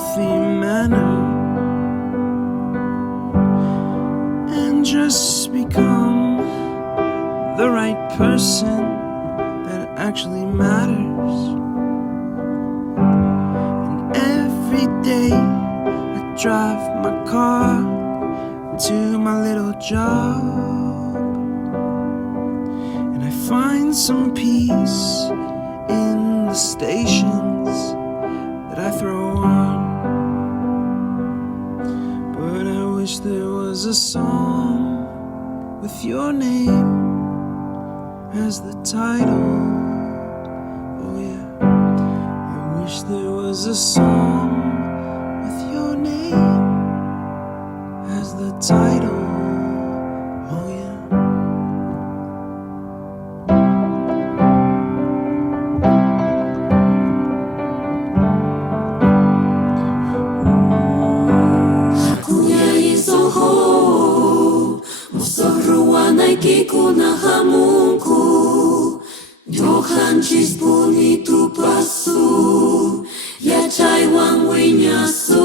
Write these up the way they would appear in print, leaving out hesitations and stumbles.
healthy manner and just become the right person that actually matters. And every day I drive my car to my little job, and I find some peace in the stations that I throw on. But I wish there was a song with your name as the title. Oh yeah, I wish there was a song with your name as the title. Oh yeah. Kiko na hamunku Johan cispuni tu pasu Ya chai wang winyasu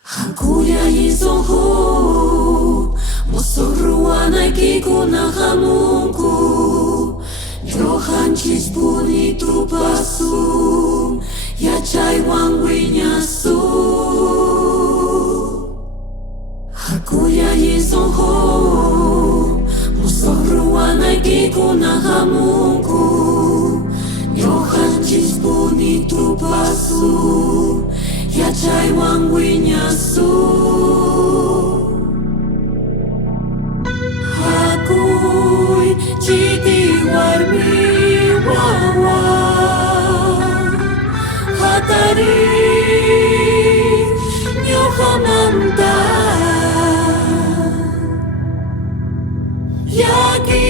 Hakuya yizonho Mosoruana kiko na hamunku Johan cispuni tu pasu Ya chai wang winyasu Hakuya yizonho Mosoruana kiko na hamunku Johan cispuni tu pasu Ya chai wang winyasu Hakuy chiti warmi wawa Hatari nyohamanta Yaki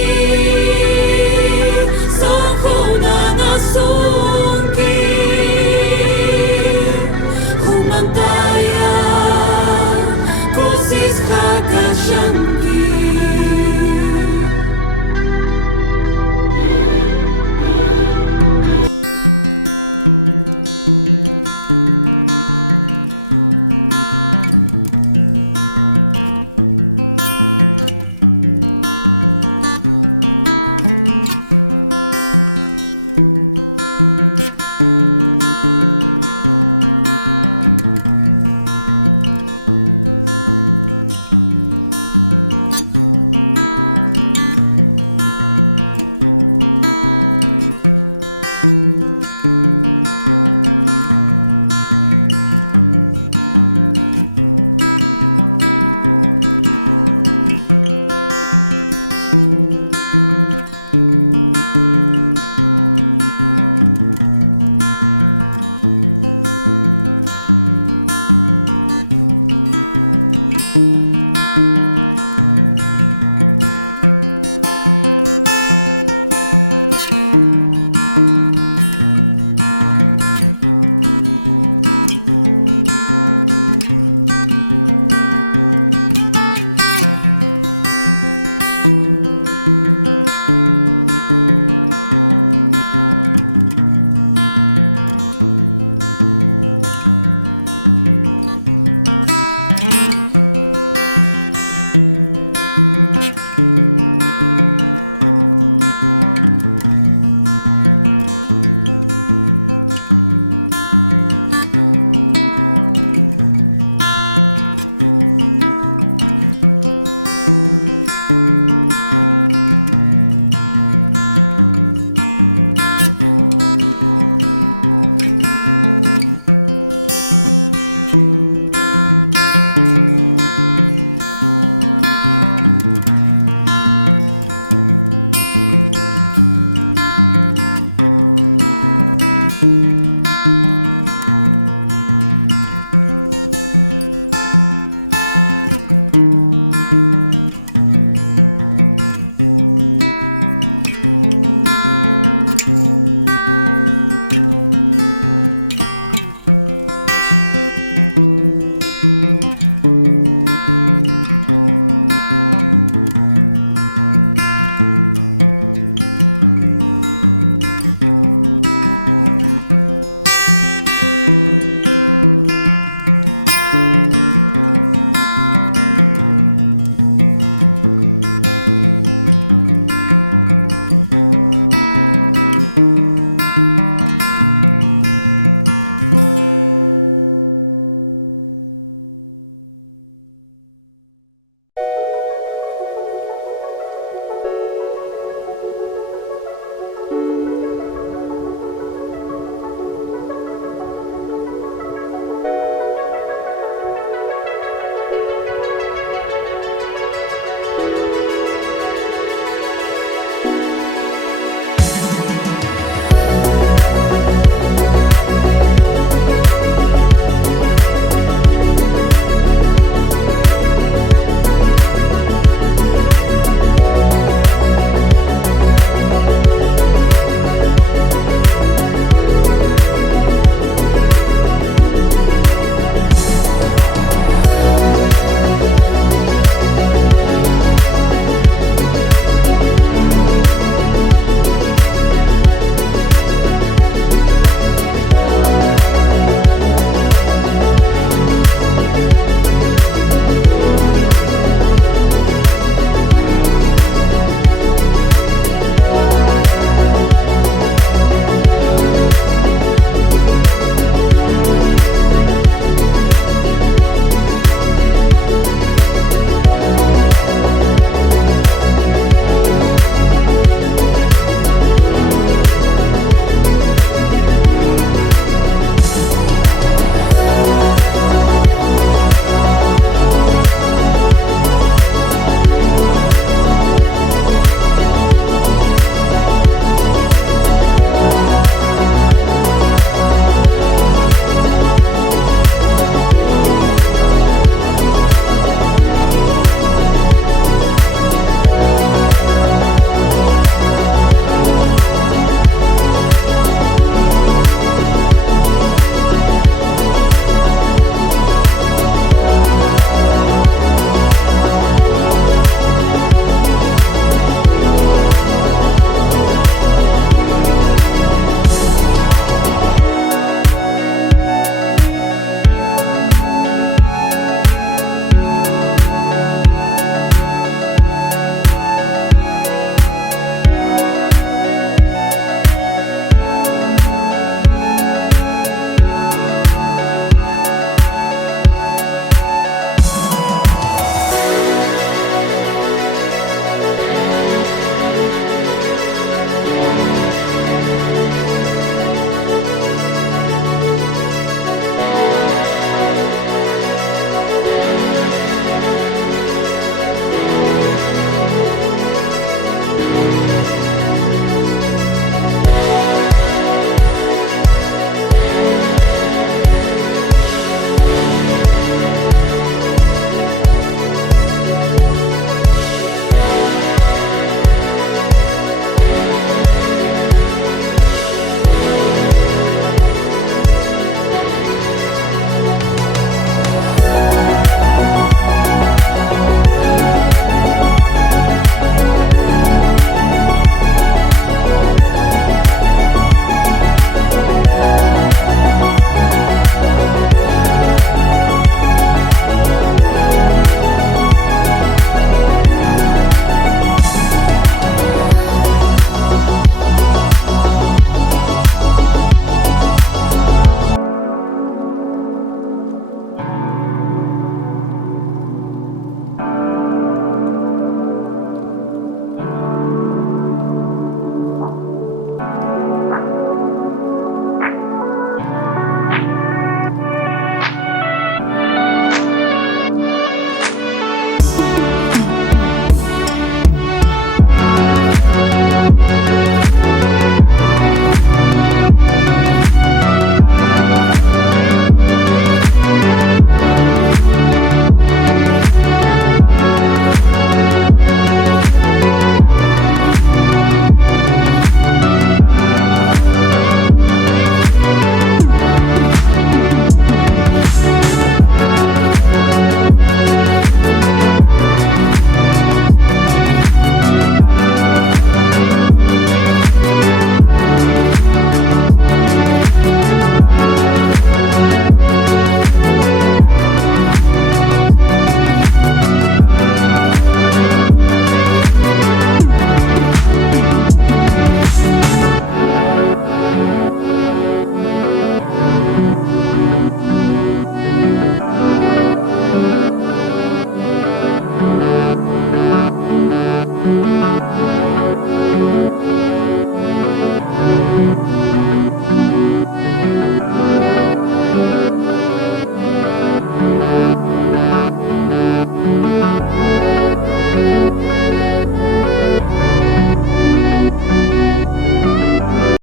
sonho na nasunki Humantaya kusis kakashanki